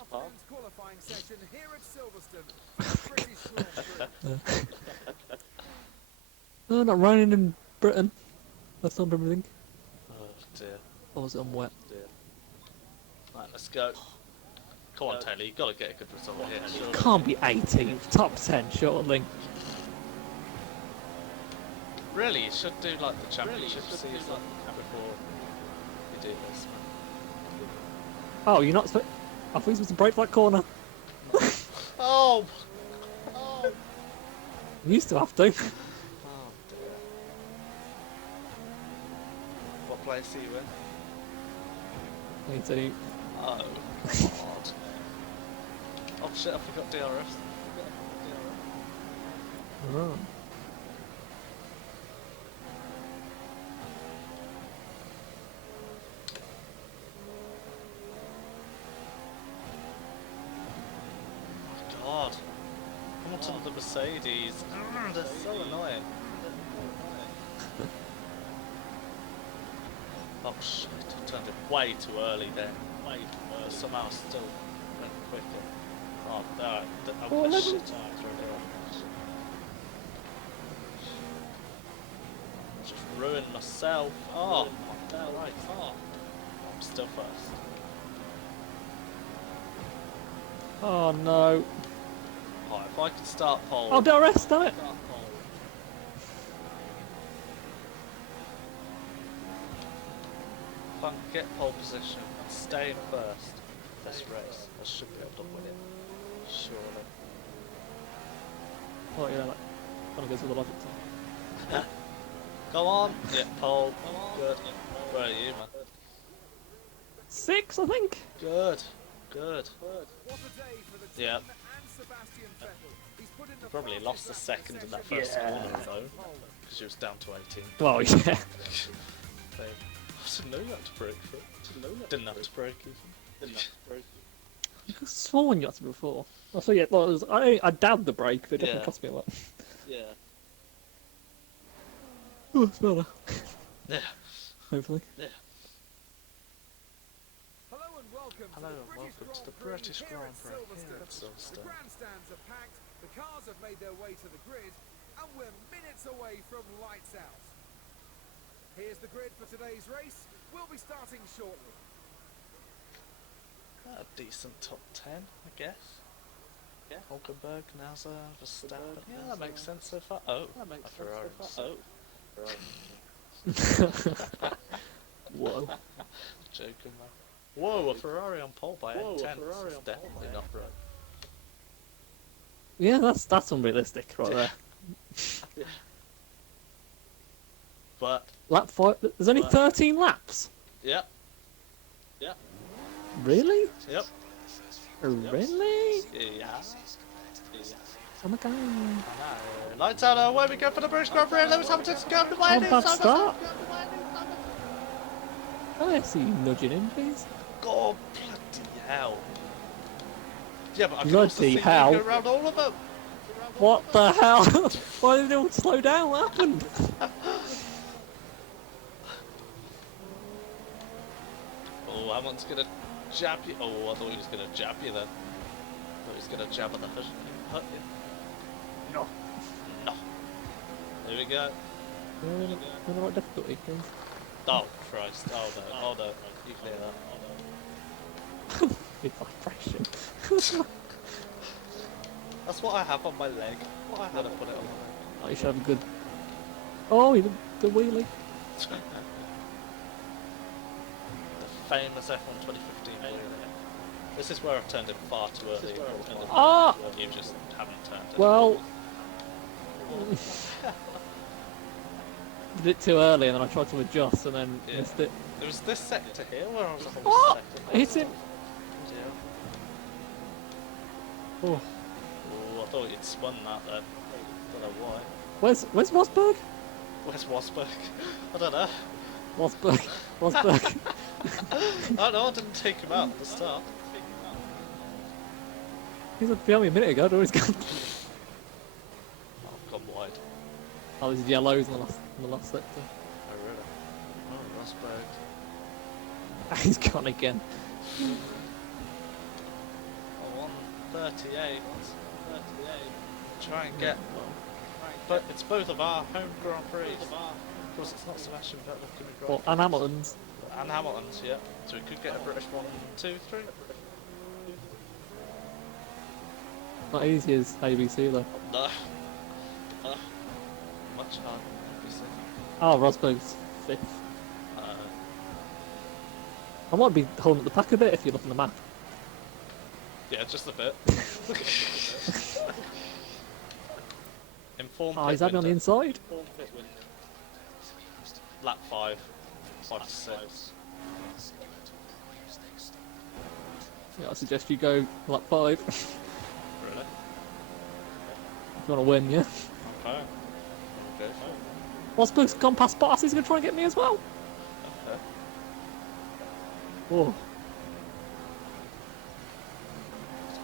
afternoon's qualifying session here at Silverstone for the British Grand Prix. No, not raining in Britain. That's not everything. Oh dear. Or was it on wet? Dear. Right, let's go. Come on, Taylor, you've got to get a good result here. Surely. Can't be 18th, top 10 surely. Really, you should do like the championship season before you do this. Oh, you're not supposed. I thought you were supposed to break that corner. Oh! Oh! You used to have to. Oh dear. What place are you in? 18. Oh, God. Oh shit, I forgot DRS. Oh. God. Come on to the Mercedes. They're so annoying. Oh shit, I turned it way too early then. Way too early. Somehow I still went quicker. Oh no, I'm gonna shit out through there. Just ruined myself. Oh, right. Oh. I'm still first. Oh no. Oh, if I could start pole. Oh, DRS, damn it. If I can get pole position and stay in first this race, I should be able to win it. Surely. Oh yeah, that kind of goes with the logic. Come on! Yeah, pole. Good. Where are you, man? 6, I think. Good. Good. Yeah. Probably lost a second in that first corner though, because you was down to 18. Well, yeah. I didn't know you had to brake for it. Didn't have to brake even. I could have sworn you had to before. Oh, so yeah, well, I dabbed the brake, but it definitely Yeah. cost me a lot. Yeah. Oh, it's better. Yeah. Hopefully. Yeah. Hello and welcome to the British Grand Prix here at Silverstone. The grandstands are packed, the cars have made their way to the grid, and we're minutes away from lights out. Here's the grid for today's race. We'll be starting shortly. A decent top 10, I guess. Yeah. Hulkenberg, Nauser, Verstappen. Yeah, that makes sense so far. Oh, a Ferrari. Whoa. Joking, man. Whoa, a Ferrari on pole by 8 tenths. That's definitely not right. Yeah, that's unrealistic right there. But Lap 5. There's only 13 laps. yeah. Yeah. Really? Yep. Really? Yeah. Oh my god. Lights out, away we go for the British Grand Prix. Lewis Hamilton's going to win. Oh, bad start. Oh, I see you nudging in, please. God, bloody hell. Yeah, but I can Bloody also see you hell. go around all of them. What the hell? Why did they all slow down? What happened? Oh, Hamilton's going to jab you. Oh, I thought he was going to jab you then. I thought he was going to jab at the hut. No. No. There we go. On the right difficulty, please. Oh, Christ. Oh, no. Oh, no. You clear that. Big vibration. That's what I have on my leg. What I had to put it on my leg. Oh, you should have a good. Oh, you did the wheelie. The famous F1 2015 wheelie. This is where I've turned it far too early. Ah! You just haven't turned it. Well. Did it too early and then I tried to adjust and then missed it. There was this sector here where I was a whole Oh! second. Hit him! Yeah. Oh. Oh, I thought you'd spun that then. Don't know why. Where's Rosberg? Where's Wasberg? I don't know. Rosberg. I know, I didn't take him out at the start. He was behind me a minute ago, I'd always gone. Oh, I've gone wide. Oh, there's yellows in the last sector. Oh, really? Oh, Rosberg. He's gone again. 38. Try and get. But it's both of our home Grand Prix. Of course, it's not Sebastian Vettel giving Grand Well, Prix. and Hamilton's. And Hamilton's, yeah. So we could get a British 1, 2, 3. Not easy as ABC though. No. Much harder, obviously. Oh, Rosberg's 5th. Uh, I might be holding up the pack a bit if you look on the map. yeah, just a bit. Inform Oh, pit he's having on the window. inside. Lap 5. 5 to 6. Yeah, I suggest you go lap 5 Really? if you want to win, yeah? Okay. Okay. Rosberg's gone past Bottas, he's going to try and get me as well. Okay. Oh,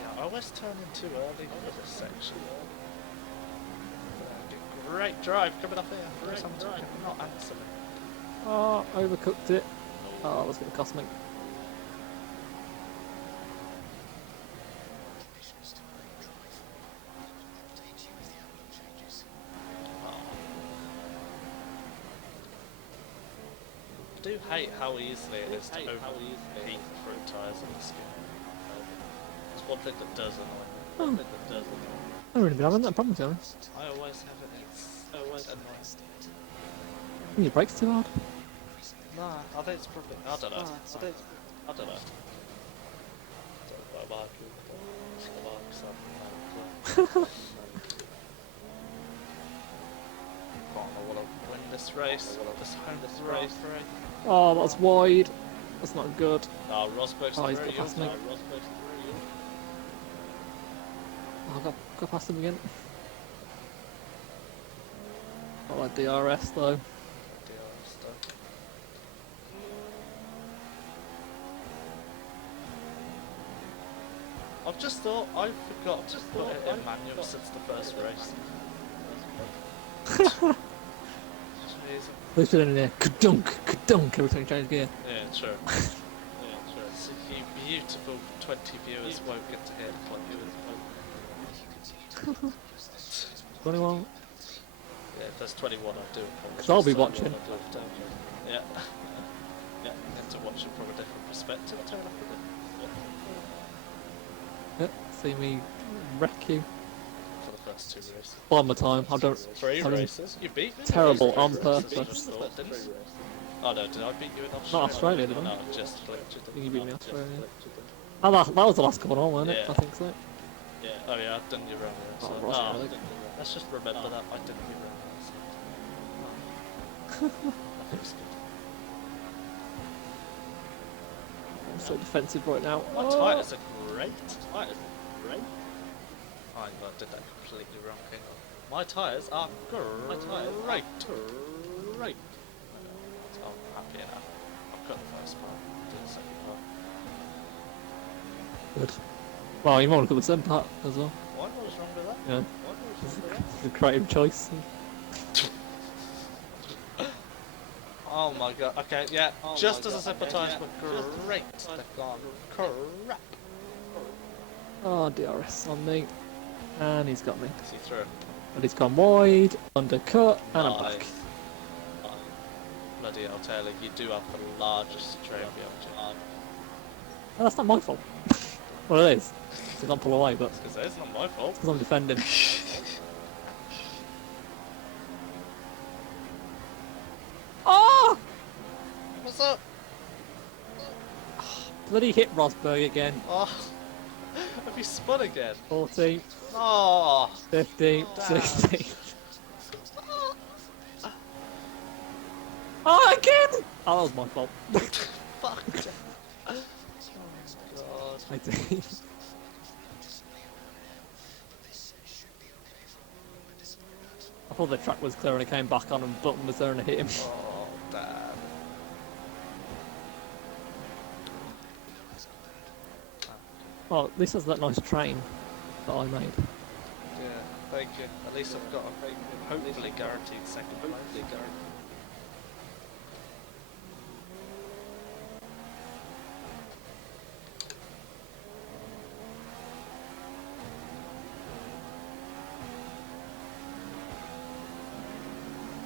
Yeah, I always turn in too early for this section. Great drive coming up here. Great drive. Not answering. oh, overcooked it. Oh, that's going to cost me. I do hate how easily it is to overheat through tyres on the skin. It's one thing that does annoy me. Oh. I don't really been having that problem, to be honest. I always have it. It's always annoying. Your brakes too hard. Nah, I think it's probably. I don't know. I don't know. I want to win this race. This home race. Oh, that's wide. That's not good. Oh, Rosberg's Oh, he's through. got past me. Oh, I got past him again. Not like DRS though. I've just thought I forgot to put it in manual since the first race. Jeez. They should in there. Kadunk, kadunk every time you change gear. Yeah, true. So you beautiful 20 viewers won't get to hear the 21. Yeah, if there's 21, I do apologise. 'Cause I'll be watching. Yeah. Yeah, get to watch it from a different perspective. Turn up a bit. Yep, see me wreck you. For the first 2 races. By my time, I don't. 3 I'm races? You beat me? terrible on Didn't purpose. you? Oh no, did I beat you in Australia? Not Australia, did I? No, just glitched. I think you beat me Australia. Oh, that was the last couple on, wasn't it? Yeah. I think so. Yeah. Oh yeah, I've done you wrong there. Oh, So. Ross, really? Let's just remember that I didn't you wrong there. So. I think it's good. I'm so defensive right now. My Oh. tyres are great. Oh, I did that completely wrong. Hang on. My tyres are great. Great. So I'm happy enough. I've got the first part. Do the second part. Good. Well, you might want to look at the second part as well. What was wrong with that? Yeah. What was wrong with that? The creative choice. Oh my god, okay, yeah, just as I said, my tyres were great, they've gone crap. Oh, DRS on me. And he's got me. See through. And he's gone wide, undercut, and I'm back. Bloody hell, Taylor, you do have the largest train behind you. Oh, that's not my fault. Well, it is. It's not pull away, but Because it's not my fault. because I'm defending. Oh! What's up? Bloody hit Rosberg again. Oh, have you spun again? 14, Oh, 15, Damn. 16. Oh, again! Oh, that was my fault. fuck. Oh god. I did. I thought the track was clear and it came back on and Button was there and I hit him. Oh, damn. Oh, this is that nice train that I made. Yeah, thank you. At least I've got a hopefully guaranteed second place.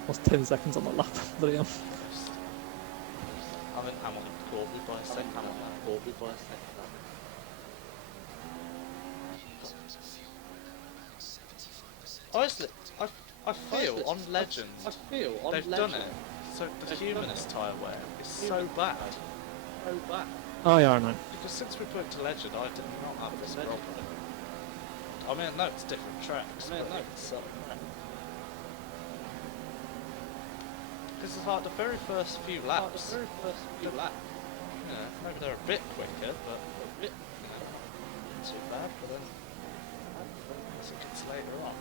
Lost 10 seconds on that lap. Bloody hell. I think Hamilton caught me by a second. Honestly, I feel on Legends, they've done it. So the humanist tyre wear is so bad. Oh yeah, I know. Because since we put it to Legend, I did not have this problem. I mean, no, it's different tracks. Because it's like the very first few laps. You know, maybe they're a bit quicker, but not too bad. But then I think it's later on.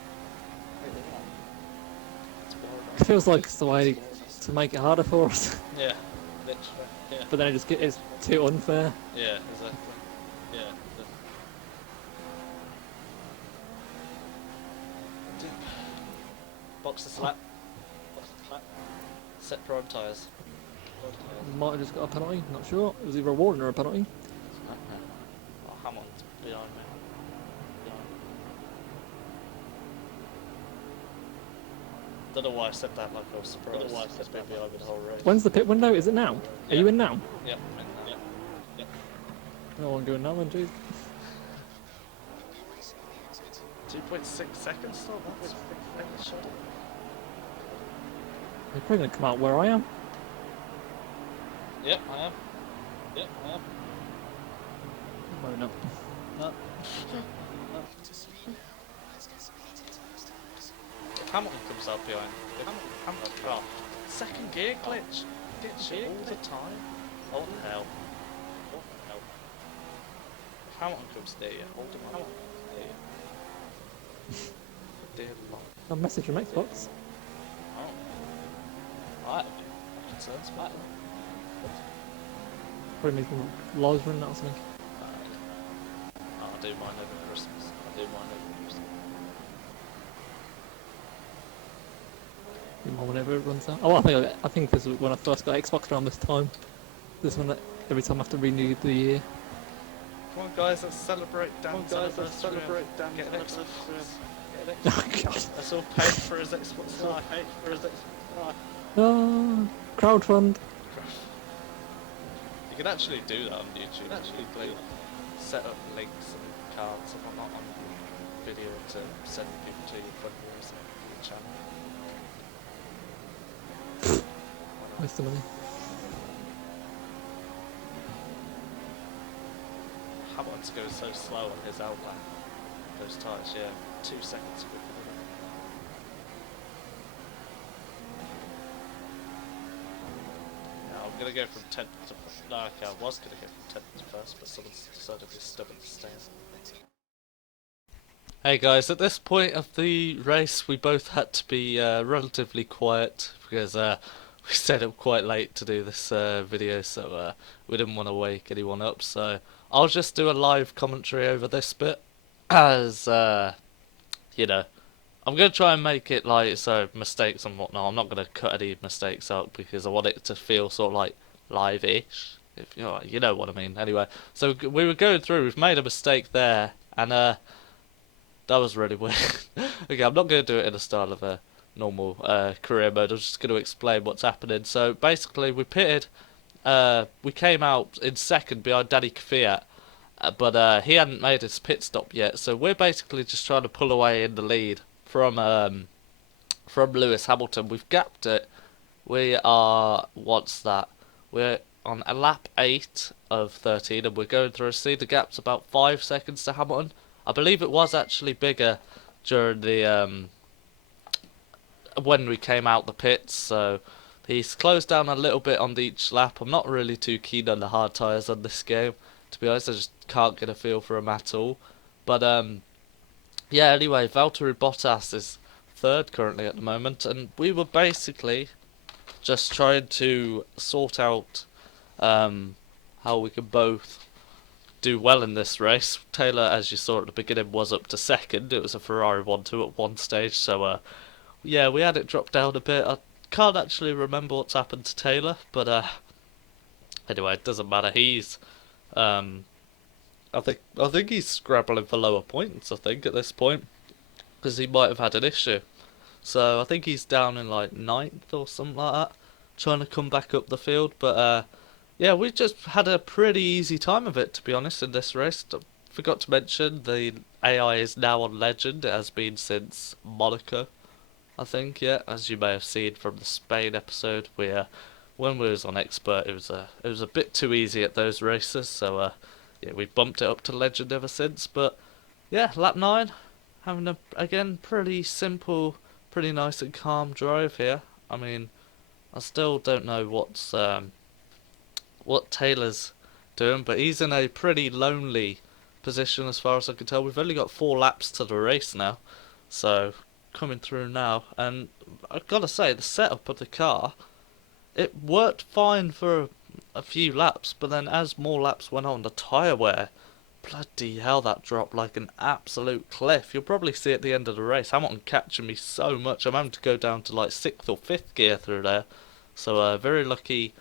It feels like it's the way to make it harder for us. Yeah, literally. Yeah. But then it's too unfair. Yeah, exactly. Yeah. Box the slap. Set prime tyres. Might have just got a penalty, not sure. It was either a warning or a penalty. Oh, Hamilton's behind me. Don't know why I said that like I was surprised. Don't know why I said behind me the whole race. When's the pit window? Is it now? Are you in now? Yep. No, I'm going now then, jeez. 2.6 seconds still? That's They're probably going to come out where I am. Yep, I am. No, no. No. Hamilton comes up behind. Hamilton, oh, second gear glitch. Glitch all the time. Oh hell. If Hamilton comes near you, hold him on. Dear Lord. A message from Xbox. Oh. Right. Concerns about it. Probably making laws running out or something. I'll do mine over Christmas. Whenever it runs out. Oh, I think this was when I first got Xbox around this time. This one that every time I have to renew the year. Come on guys, let's celebrate Dan's anniversary. Get an Xbox. Oh god. That's all paid for his Xbox Live. Oh, crowdfund. You can actually do that on YouTube. Set up links and cards and whatnot on video to send people to your fundraiser for your channel. Waste of money. Hamilton's going so slow on his outline. Those tyres, yeah, 2 seconds quicker than that. Yeah, I'm gonna go from 10th to no, okay, I was gonna go from 10th to first, but someone's decided to be stubborn to stay. Hey guys, at this point of the race, we both had to be relatively quiet because we stayed up quite late to do this video, so we didn't want to wake anyone up. So I'll just do a live commentary over this bit, as you know, I'm gonna try and make it like so mistakes and whatnot. I'm not gonna cut any mistakes out because I want it to feel sort of like live-ish, if you know what I mean. Anyway, so we were going through. We've made a mistake there, and that was really weird. Okay, I'm not gonna do it in the style of a normal career mode. I'm just going to explain what's happening. So basically we pitted, we came out in second behind Danny Kvyat, but he hadn't made his pit stop yet, so we're basically just trying to pull away in the lead from Lewis Hamilton. We've gapped it. We are, what's that, we're on a lap 8 of 13 and we're going through. See, the gap's about 5 seconds to Hamilton. I believe it was actually bigger during the when we came out the pits, so he's closed down a little bit on each lap. I'm not really too keen on the hard tyres on this game, to be honest. I just can't get a feel for them at all. But yeah, anyway, Valtteri Bottas is third currently at the moment, and we were basically just trying to sort out how we can both do well in this race. Taylor, as you saw at the beginning, was up to second. It was a Ferrari 1-2 at one stage, so yeah, we had it drop down a bit. I can't actually remember what's happened to Taylor, but anyway, it doesn't matter. He's I think he's scrabbling for lower points, I think, at this point, because he might have had an issue. So I think he's down in like 9th or something like that, trying to come back up the field. But yeah, we just had a pretty easy time of it, to be honest, in this race. Forgot to mention the AI is now on Legend. It has been since Monaco, I think. Yeah, as you may have seen from the Spain episode, when we was on Expert, it was a bit too easy at those races. So yeah, we bumped it up to Legend ever since. But yeah, lap 9, having a again pretty simple, pretty nice and calm drive here. I mean, I still don't know what Taylor's doing, but he's in a pretty lonely position as far as I can tell. We've only got 4 laps to the race now, so coming through now, and I've got to say the setup of the car, it worked fine for a few laps, but then as more laps went on, the tyre wear, bloody hell, that dropped like an absolute cliff. You'll probably see at the end of the race Hamilton catching me so much. I'm having to go down to like 6th or 5th gear through there, so very lucky.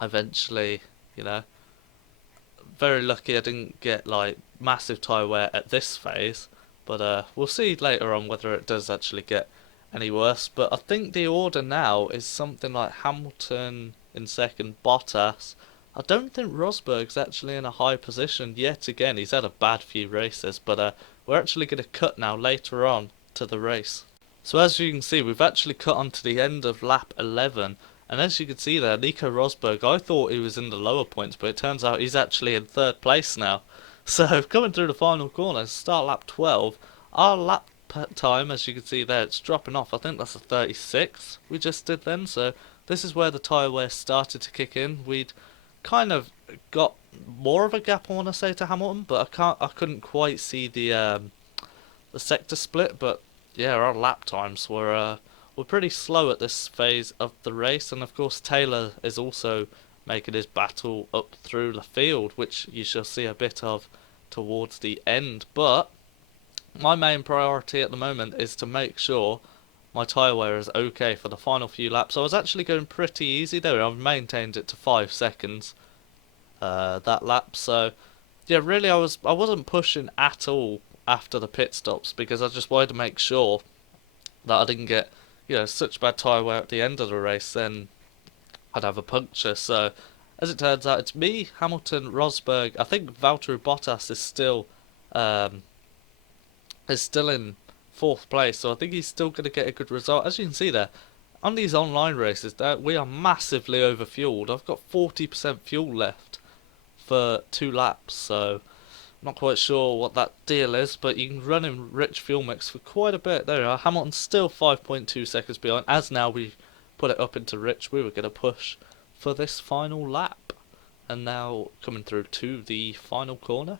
Eventually, you know, very lucky I didn't get like massive tyre wear at this phase, but we'll see later on whether it does actually get any worse. But I think the order now is something like Hamilton in second, Bottas. I don't think Rosberg's actually in a high position yet again. He's had a bad few races, but we're actually going to cut now later on to the race. So as you can see, we've actually cut on to the end of lap 11. And as you can see there, Nico Rosberg, I thought he was in the lower points, but it turns out he's actually in 3rd place now. So coming through the final corner, start lap 12, our lap time, as you can see there, it's dropping off. I think that's a 36 we just did then. So this is where the tyre wear started to kick in. We'd kind of got more of a gap, I want to say, to Hamilton, but I couldn't quite see the sector split. But yeah, our lap times were pretty slow at this phase of the race, and of course Taylor is also making his battle up through the field, which you shall see a bit of towards the end. But my main priority at the moment is to make sure my tyre wear is okay for the final few laps. I was actually going pretty easy there. I've maintained it to 5 seconds that lap, so yeah, really I wasn't pushing at all after the pit stops, because I just wanted to make sure that I didn't get, you know, such bad tyre wear at the end of the race, then I'd have a puncture. So as it turns out, it's me, Hamilton, Rosberg. I think Valtteri Bottas is still in 4th place, so I think he's still going to get a good result. As you can see there, on these online races, we are massively overfueled. I've got 40% fuel left for 2 laps, so not quite sure what that deal is, but you can run in rich fuel mix for quite a bit. There we are. Hamilton's still 5.2 seconds behind. As now we put it up into rich, we were going to push for this final lap. And now coming through to the final corner,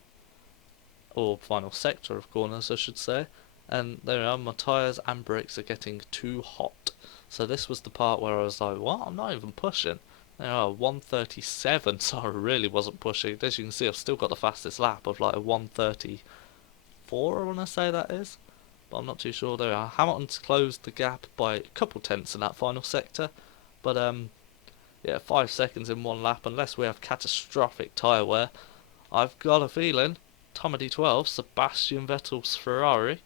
or final sector of corners, I should say. And there we are. My tyres and brakes are getting too hot. So this was the part where I was like, what? I'm not even pushing. There are 137, so I really wasn't pushing. As you can see, I've still got the fastest lap of like a 134, I want to say that is. But I'm not too sure. There are. Hamilton's closed the gap by a couple tenths in that final sector. But yeah, 5 seconds in one lap, unless we have catastrophic tyre wear. I've got a feeling Tommy 12, Sebastian Vettel's Ferrari,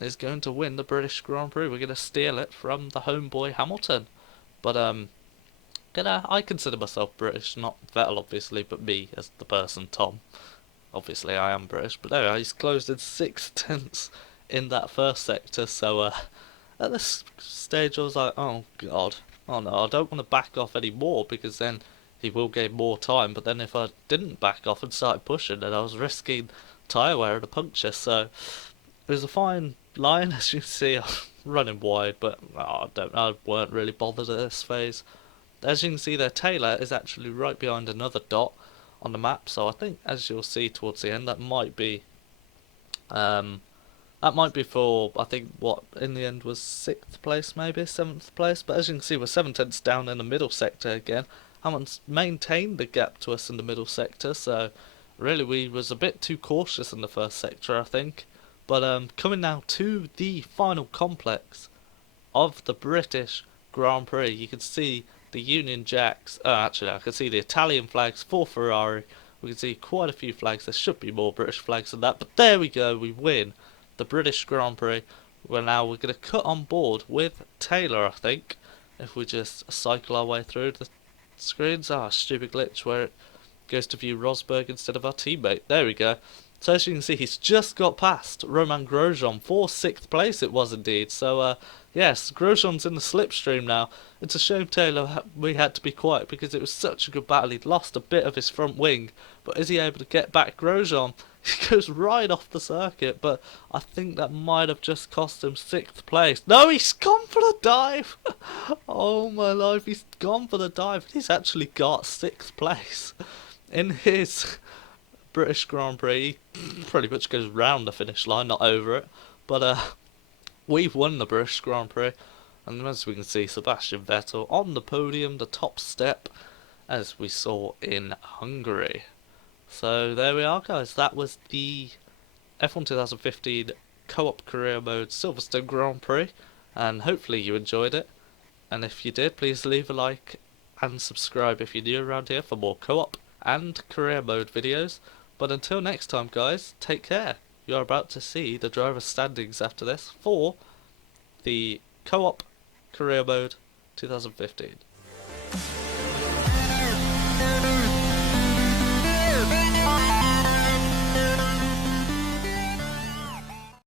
is going to win the British Grand Prix. We're going to steal it from the homeboy Hamilton. But I consider myself British, not Vettel obviously, but me as the person, Tom. Obviously I am British, but there he's closed in 6 tenths in that first sector, so at this stage I was like, oh god, oh no, I don't want to back off anymore, because then he will gain more time. But then if I didn't back off and started pushing, then I was risking tyre wear and a puncture. So it was a fine line, as you see. I'm running wide, but I weren't really bothered at this phase. As you can see there, Taylor is actually right behind another dot on the map, so I think, as you'll see towards the end, that might be for, I think, what in the end was 6th place, maybe 7th place. But as you can see, we're 7 tenths down in the middle sector again. Hamilton's maintained the gap to us in the middle sector, so really we was a bit too cautious in the first sector, I think. But coming now to the final complex of the British Grand Prix, you can see the Union Jacks. Actually, I can see the Italian flags for Ferrari. We can see quite a few flags. There should be more British flags than that, but there we go. We win the British Grand Prix. we're going to cut on board with Taylor, I think. If we just cycle our way through the screens. Stupid glitch where it goes to view Rosberg instead of our teammate. There we go. So as you can see, he's just got past Romain Grosjean for 6th place. It was indeed. So yes, Grosjean's in the slipstream now. It's a shame Taylor we had to be quiet because it was such a good battle. He'd lost a bit of his front wing, but is he able to get back Grosjean? He goes right off the circuit, but I think that might have just cost him 6th place. No, he's gone for the dive. Oh my life, he's gone for the dive. He's actually got 6th place in his British Grand Prix. He pretty much goes round the finish line, not over it. But we've won the British Grand Prix, and as we can see, Sebastian Vettel on the podium, the top step, as we saw in Hungary. So there we are, guys. That was the F1 2015 Co-op Career Mode Silverstone Grand Prix, and hopefully you enjoyed it. And if you did, please leave a like and subscribe if you're new around here for more co-op and career mode videos. But until next time, guys, take care. You're about to see the driver standings after this for the Co-op Career Mode 2015.